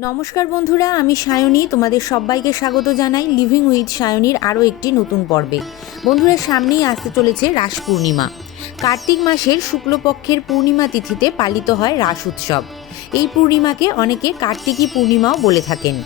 নমস্কার বন্ধুরা, আমি সায়নী। তোমাদের সবাইকে স্বাগত জানাই লিভিং উইথ সায়নীর আরও একটি নতুন পর্বে। বন্ধুরা, সামনেই আসতে চলেছে রাস পূর্ণিমা। কার্তিক মাসের শুক্লপক্ষের পূর্ণিমা তিথিতে পালিত হয় রাস উৎসব। এই পূর্ণিমাকে অনেকে কার্তিকী পূর্ণিমাও বলে থাকেন।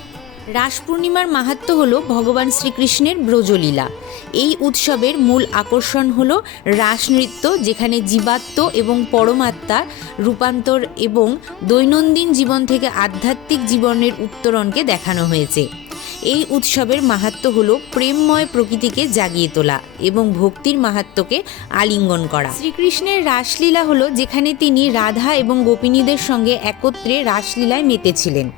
রাস পূর্ণিমার মাহাত্ম হল ভগবান শ্রীকৃষ্ণের ব্রজলীলা। এই উৎসবের মূল আকর্ষণ হল রাস নৃত্য যেখানে জীবাত্ম এবং পরমাত্মা রূপান্তর এবং দৈনন্দিন জীবন থেকে আধ্যাত্মিক জীবনের উত্তরণকে দেখানো হয়েছে। এই উৎসবের মাহাত্ম হল প্রেমময় প্রকৃতিকে জাগিয়ে তোলা এবং ভক্তির মাহাত্মকে আলিঙ্গন করা। শ্রীকৃষ্ণের রাসলীলা হলো যেখানে তিনি রাধা এবং গোপিনীদের সঙ্গে একত্রে রাসলীলায় মেতেছিলেন।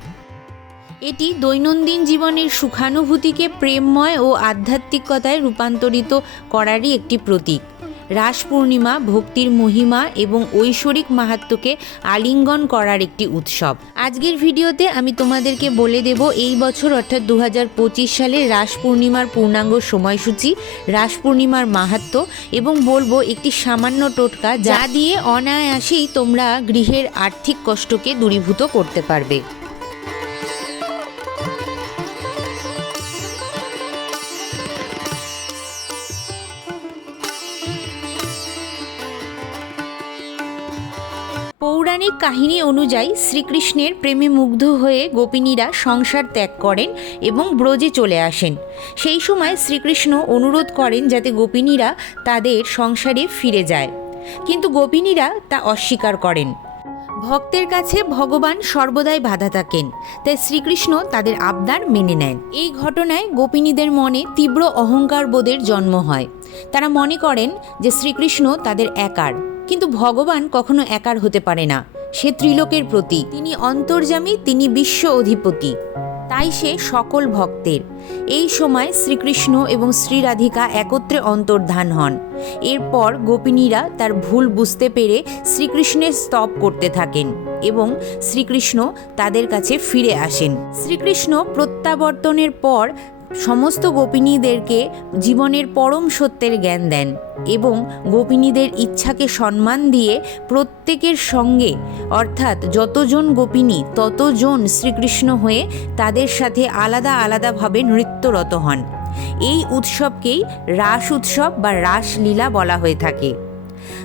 এটি দৈনন্দিন জীবনের সুখানুভূতিকে প্রেমময় ও আধ্যাত্মিকতায় রূপান্তরিত করারই একটি প্রতীক। রাস পূর্ণিমা ভক্তির মহিমা এবং ঐশ্বরিক মাহাত্ম্যকে আলিঙ্গন করার একটি উৎসব। আজকের ভিডিওতে আমি তোমাদেরকে বলে দেব এই বছর অর্থাৎ দু হাজার পঁচিশ সালে রাস পূর্ণিমার পূর্ণাঙ্গ সময়সূচি, রাস পূর্ণিমার মাহাত্ম্য এবং বলব একটি সামান্য টোটকা যা দিয়ে অনায়াসেই তোমরা গৃহের আর্থিক কষ্টকে দূরীভূত করতে পারবে। পৌরাণিক কাহিনী অনুযায়ী শ্রীকৃষ্ণের প্রেমে মুগ্ধ হয়ে গোপিনীরা সংসার ত্যাগ করেন এবং ব্রজে চলে আসেন। সেই সময় শ্রীকৃষ্ণ অনুরোধ করেন যাতে গোপিনীরা তাদের সংসারে ফিরে যায়। কিন্তু গোপিনীরা তা অস্বীকার করেন। ভক্তের কাছে ভগবান সর্বদাই বাধা থাকেন, তাই শ্রীকৃষ্ণ তাদের আবদার মেনে নেন। এই ঘটনায় গোপিনীদের মনে তীব্র অহংকার বোধের জন্ম হয়। তারা মনে করেন যে শ্রীকৃষ্ণ তাদের একার। কিন্তু ভগবান কখনো একার হতে পারে না। সে ত্রিলোকের প্রতি। তিনি অন্তর্যামী, তিনি বিশ্ব অধিপতি। তাই সে সকল ভক্তের। এই সময় শ্রীকৃষ্ণ এবং শ্রীরাধিকা একত্রে অন্তর্ধান হন। এরপর গোপিনীরা তার ভুল বুঝতে পেরে শ্রীকৃষ্ণের স্তব করতে থাকেন এবং শ্রীকৃষ্ণ তাদের কাছে ফিরে আসেন। শ্রীকৃষ্ণ প্রত্যাবর্তনের পর সমস্ত গোপিনীদেরকে জীবনের পরম সত্যের জ্ঞান দেন এবং গোপিনীদের ইচ্ছাকে সম্মান দিয়ে প্রত্যেকের সঙ্গে, অর্থাৎ যতজন গোপিনী, ততজন শ্রীকৃষ্ণ হয়ে তাদের সাথে আলাদা আলাদাভাবে নৃত্যরত হন। এই উৎসবকেই রাস উৎসব বা রাসলীলা বলা হয়ে থাকে।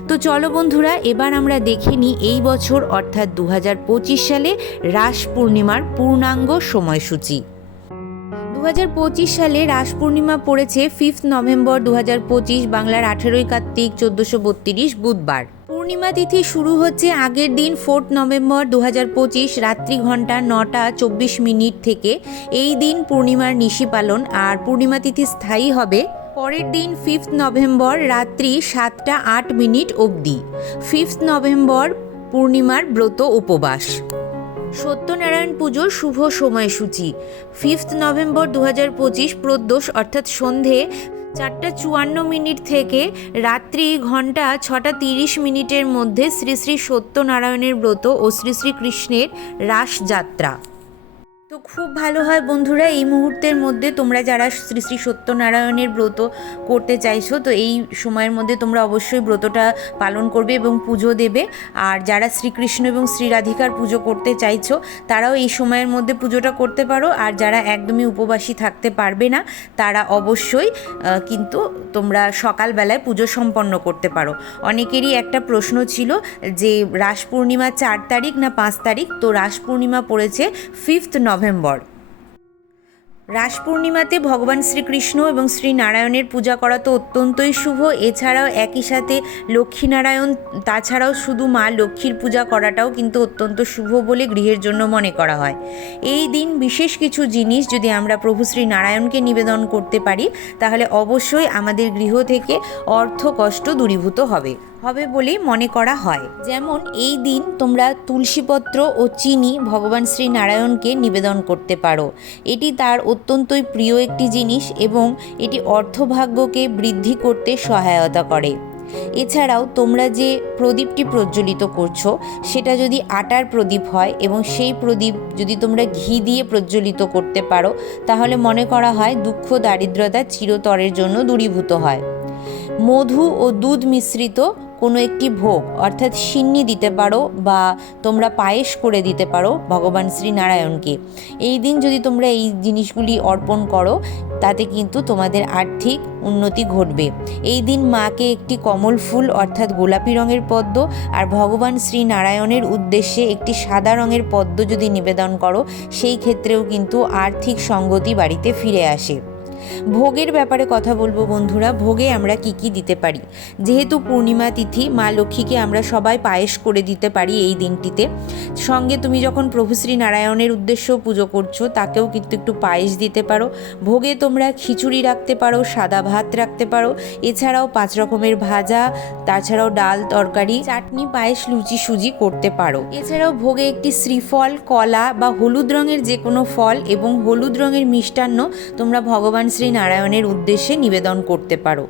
তো চলো বন্ধুরা, এবার আমরা দেখে নিই এই বছর, অর্থাৎ দু হাজার পঁচিশ সালে রাস পূর্ণিমার পূর্ণাঙ্গ সময়সূচি। দু হাজার পঁচিশ সালে রাস পূর্ণিমা পড়েছে ফিফথ নভেম্বর দু হাজার পঁচিশ বাংলার আঠেরোই কার্তিক চোদ্দোশো বত্রিশ বুধবার। পূর্ণিমা তিথি শুরু হচ্ছে আগের দিন ফোর্থ নভেম্বর দু হাজার পঁচিশ রাত্রি ঘণ্টা নটা চব্বিশ মিনিট থেকে। এই দিন পূর্ণিমার নিশি পালন আর পূর্ণিমা তিথি স্থায়ী হবে পরের দিন ফিফথ নভেম্বর রাত্রি সাতটা আট মিনিট অবধি। ফিফথ নভেম্বর পূর্ণিমার ব্রত উপবাস। সত্যনারায়ণ পুজোর শুভ সময়সূচি। ফিফথ নভেম্বর দু হাজার পঁচিশ প্রদোষ অর্থাৎ সন্ধে চারটা চুয়ান্ন মিনিট থেকে রাত্রি ঘণ্টা ছটা তিরিশ মিনিটের মধ্যে শ্রী শ্রী সত্যনারায়ণের ব্রত ও শ্রী শ্রী কৃষ্ণের রাসযাত্রা। তো খুব ভালো হয় বন্ধুরা, এই মুহূর্তের মধ্যে তোমরা যারা শ্রী শ্রী সত্যনারায়ণের ব্রত করতে চাইছো, তো এই সময়ের মধ্যে তোমরা অবশ্যই ব্রতটা পালন করবে এবং পুজো দেবে। আর যারা শ্রীকৃষ্ণ এবং শ্রীরাধিকার পুজো করতে চাইছো, তারাও এই সময়ের মধ্যে পুজোটা করতে পারো। আর যারা একদমই উপবাসী থাকতে পারবে না, তারা অবশ্যই কিন্তু তোমরা সকালবেলায় পুজো সম্পন্ন করতে পারো। অনেকেরই একটা প্রশ্ন ছিল যে, রাস পূর্ণিমা চার তারিখ না পাঁচ তারিখ? তো রাস পূর্ণিমা পড়েছে ফিফথ নভেম্বর রাস পূর্ণিমাতে ভগবান শ্রীকৃষ্ণ এবং শ্রী নারায়ণের পূজা করা তো অত্যন্তই শুভ, এছাড়াও একই সাথে লক্ষ্মীনারায়ণ, তাছাড়াও শুধু মা লক্ষ্মীর পূজা করাটাও কিন্তু অত্যন্ত শুভ বলে গৃহের জন্য মনে করা হয়। এই দিন বিশেষ কিছু জিনিস যদি আমরা প্রভু শ্রী নারায়ণকে নিবেদন করতে পারি, তাহলে অবশ্যই আমাদের গৃহ থেকে অর্থ কষ্ট দূরীভূত হবে। হবে বলে মনে করা হয়। যেমন এই দিন তোমরা তুলসীপত্র ও চিনি ভগবান শ্রী নারায়ণকে নিবেদন করতে পারো। এটি তার অত্যন্তই প্রিয় একটি জিনিস এবং এটি অর্থভাগ্যকে বৃদ্ধি করতে সহায়তা করে। এছাড়াও তোমরা যে প্রদীপটি প্রজ্বলিত করছ, সেটা যদি আটার প্রদীপ হয় এবং সেই প্রদীপ যদি তোমরা ঘি দিয়ে প্রজ্বলিত করতে পারো, তাহলে মনে করা হয় দুঃখ দারিদ্রতা চিরতরের জন্য দূরীভূত হয়। মধু ও দুধ মিশ্রিত কোনো একটি ভোগ, অর্থাৎ সিন্নি দিতে পারো বা তোমরা পায়েস করে দিতে পারো ভগবান শ্রীনারায়ণকে। এই দিন যদি তোমরা এই জিনিসগুলি অর্পণ করো, তাতে কিন্তু তোমাদের আর্থিক উন্নতি ঘটবে। এই দিন মাকে একটি কমল ফুল, অর্থাৎ গোলাপি রঙের পদ্ম, আর ভগবান শ্রী নারায়ণের উদ্দেশ্যে একটি সাদা রঙের পদ্ম যদি নিবেদন করো, সেই ক্ষেত্রেও কিন্তু আর্থিক সঙ্গতি বাড়িতে ফিরে আসে। ভোগের ব্যাপারে কথা বলব বন্ধুরা, ভোগে আমরা কি কি দিতে পারি? যেহেতু পূর্ণিমা তিথি, মা লক্ষ্মীকে আমরা সবাই পায়েস করে দিতে পারি এই দিনটিতে। সঙ্গে তুমি যখন প্রভু শ্রী নারায়ণের উদ্দেশ্যেও পুজো করছ, তাকেও কিন্তু একটু পায়েস দিতে পারো। ভোগে তোমরা খিচুড়ি রাখতে পারো, সাদা ভাত রাখতে পারো, এছাড়াও পাঁচ রকমের ভাজা, তাছাড়াও ডাল, তরকারি, চাটনি, পায়েস, লুচি, সুজি করতে পারো। এছাড়াও ভোগে একটি শ্রীফল, কলা বা হলুদ রঙের যে কোনো ফল এবং হলুদ রঙের মিষ্টান্ন তোমরা ভগবান শ্রী নারায়ণের উদ্দেশ্যে নিবেদন করতে পারো।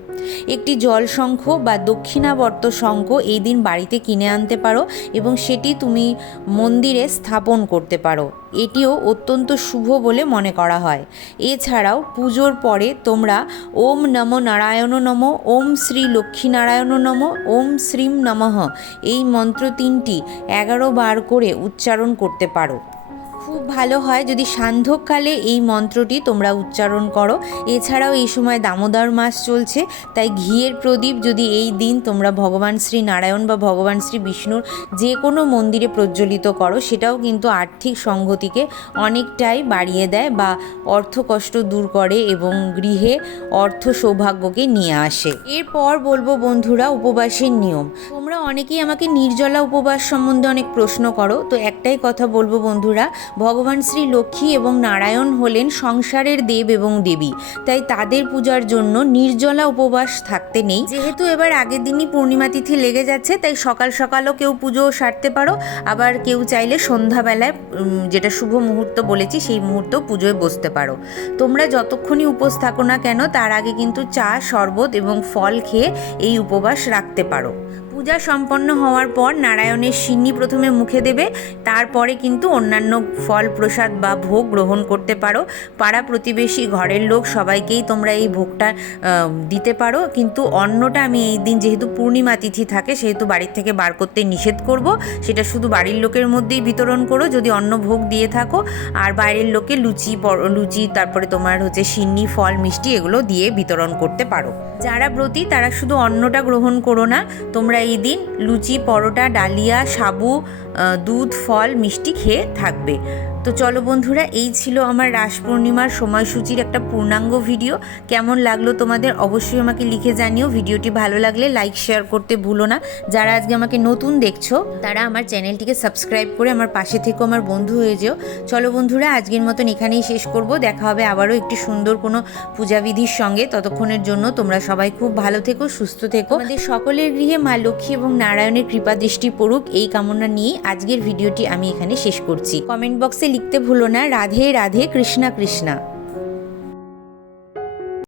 একটি জল শঙ্খ বা দক্ষিণাবর্ত শঙ্খ এই দিন বাড়িতে কিনে আনতে পারো এবং সেটি তুমি মন্দিরে স্থাপন করতে পারো। এটিও অত্যন্ত শুভ বলে মনে করা হয়। এছাড়াও পুজোর পরে তোমরা ওম নমো নারায়ণ নম, ওম শ্রী লক্ষ্মীনারায়ণ নম, ওম শ্রীম নমঃ এই মন্ত্র তিনটি এগারো বার করে উচ্চারণ করতে পারো। খুব ভালো হয়। যদি সান্ধ্যকালে এই মন্ত্রটি তোমরা উচ্চারণ করো। এছাড়াও এই সময় দামোদর মাস চলছে। তাই ঘিয়ের প্রদীপ যদি এই দিন তোমরা ভগবান শ্রী নারায়ণ বা ভগবান শ্রী বিষ্ণুর যে কোনো মন্দিরে প্রজ্বলিত করো, সেটাও কিন্তু আর্থিক সংগতিকে অনেকটাই বাড়িয়ে দেয় বা অর্থকষ্ট দূর করে এবং গৃহে অর্থ সৌভাগ্যকে নিয়ে আসে। এরপর বলব বন্ধুরা উপবাসের নিয়ম। তোমরা অনেকেই আমাকে নির্জলা উপবাস সম্বন্ধে অনেক প্রশ্ন করো। তো একটাই কথা বলব বন্ধুরা ভগবান শ্রী লক্ষ্মী এবং নারায়ণ হলেন সংসারের দেব এবং দেবী, তাই তাদের পূজার জন্য নির্জলা উপবাস থাকতে নেই। যেহেতু এবার আগের দিনই পূর্ণিমা তিথি লেগে যাচ্ছে, তাই সকাল সকালও কেউ পুজো সারতে পারো। আবার কেউ চাইলে সন্ধ্যাবেলায় যেটা শুভ মুহূর্ত বলেছি, সেই মুহূর্তেও পুজোয় বসতে পারো। তোমরা যতক্ষণই উপোস থাকো না কেন, তার আগে কিন্তু চা, শরবত এবং ফল খেয়ে এই উপবাস রাখতে পারো। পূজা সম্পন্ন হওয়ার পর নারায়ণের সিন্নি প্রথমে মুখে দেবে, তারপরে কিন্তু অন্যান্য ফল, প্রসাদ বা ভোগ গ্রহণ করতে পারো। পাড়া প্রতিবেশী ঘরের লোক সবাইকেই তোমরা এই ভোগটা দিতে পারো। কিন্তু অন্নটা আমি এই দিন যেহেতু পূর্ণিমা তিথি থাকে, সেহেতু বাড়ির থেকে বার করতে নিষেধ করব। সেটা শুধু বাড়ির লোকের মধ্যেই বিতরণ করো, যদি অন্ন ভোগ দিয়ে থাকো। আর বাইরের লোকে লুচি লুচি, তারপরে তোমার হচ্ছে সিন্নি, ফল, মিষ্টি এগুলো দিয়ে বিতরণ করতে পারো। যারা ব্রতী, তারা শুধু অন্নটা গ্রহণ করো না, তোমরা এই দিন লুচি পরোটা ডালিয়া সাবু দুধ ফল মিষ্টি খেয়ে থাকবে। তো চলো বন্ধুরা, এই ছিল আমার রাস পূর্ণিমার সময়সূচির একটা পূর্ণাঙ্গ ভিডিও। কেমন লাগল তোমাদের অবশ্যই আমাকে লিখে জানিও। ভিডিওটি ভালো লাগলে লাইক, শেয়ার করতে ভুলো না। যারা আজকে আমাকে নতুন দেখছ, তারা আমার চ্যানেলটিকে সাবস্ক্রাইব করে আমার পাশে থেকেও আমার বন্ধু হয়ে যেও। চলো বন্ধুরা, আজকের মতন এখানেই শেষ করব। দেখা হবে আবারও একটি সুন্দর কোনো পূজাবিধির সঙ্গে। ততক্ষণের জন্য তোমরা সবাই খুব ভালো থেকো, সুস্থ থেকো। আমাদের সকলের গৃহে মা লক্ষ্মী এবং নারায়ণের কৃপা দৃষ্টি পড়ুক। এই কামনা নিয়ে আজকের ভিডিওটি আমি এখানে শেষ করছি। কমেন্ট বক্সে লিখতে ভুলো না। রাধে রাধে কৃষ্ণা কৃষ্ণা।